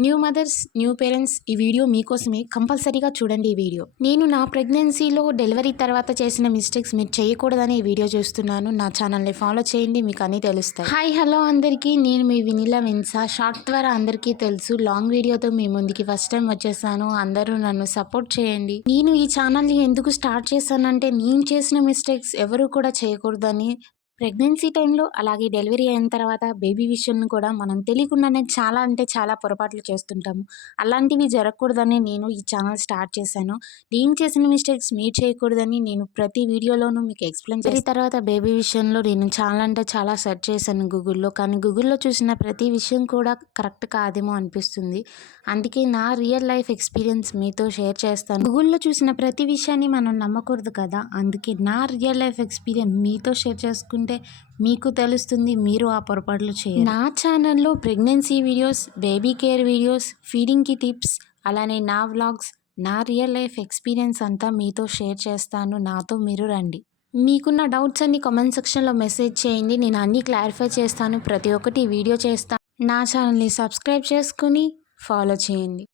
New mothers, new parents ఈ video మీకోసమే. కంపల్సరీగా చూడండి ఈ వీడియో. నేను నా ప్రెగ్నెన్సీలో డెలివరీ తర్వాత చేసిన మిస్టేక్స్ మీరు చేయకూడదని ఈ వీడియో చూస్తున్నాను. నా ఛానల్ని ఫాలో చేయండి, మీకు అన్నీ తెలుస్తాయి. హాయ్ హలో అందరికీ, నేను మీ వినీలా విన్సా. షార్ట్ ద్వారా అందరికీ తెలుసు, లాంగ్ వీడియోతో మీ ముందుకి ఫస్ట్ టైం వచ్చేసాను. అందరూ నన్ను సపోర్ట్ చేయండి. నేను ఈ ఛానల్ని ఎందుకు స్టార్ట్ చేశానంటే, నేను చేసిన మిస్టేక్స్ ఎవరు కూడా చేయకూడదని. ప్రెగ్నెన్సీ టైంలో అలాగే డెలివరీ అయిన తర్వాత బేబీ విషయంలో కూడా మనం తెలియకుండానే చాలా అంటే చాలా పొరపాట్లు చేస్తుంటాము. అలాంటివి జరగకూడదని నేను ఈ ఛానల్ స్టార్ట్ చేశాను. నేను చేసిన మిస్టేక్స్ మీరు చేయకూడదని నేను ప్రతి వీడియోలోనూ మీకు ఎక్స్ప్లెయిన్ చేసి తర్వాత బేబీ విషయంలో నేను చాలా అంటే చాలా సెర్చ్ చేశాను గూగుల్లో. కానీ గూగుల్లో చూసిన ప్రతి విషయం కూడా కరెక్ట్ కాదేమో అనిపిస్తుంది. అందుకే నా రియల్ లైఫ్ ఎక్స్పీరియన్స్ మీతో షేర్ చేస్తాను. గూగుల్లో చూసిన ప్రతి విషయాన్ని మనం నమ్మకూడదు కదా. అందుకే నా రియల్ లైఫ్ ఎక్స్పీరియన్స్ మీతో షేర్ చేసుకుంటే మీకు తెలుస్తుంది, మీరు ఆ పొరపాట్లు చేయరు. నా ఛానల్లో pregnancy videos, baby care videos, ఫీడింగ్కి టిప్స్, అలానే నా వ్లాగ్స్, నా రియల్ లైఫ్ ఎక్స్పీరియన్స్ అంతా మీతో షేర్ చేస్తాను. నాతో మీరు రండి. మీకున్న డౌట్స్ అన్ని కామెంట్ సెక్షన్లో మెసేజ్ చేయండి, నేను అన్నీ క్లారిఫై చేస్తాను. ప్రతి ఒక్కటి వీడియో చేస్తాను. నా ఛానల్ని సబ్స్క్రైబ్ చేసుకుని ఫాలో చేయండి.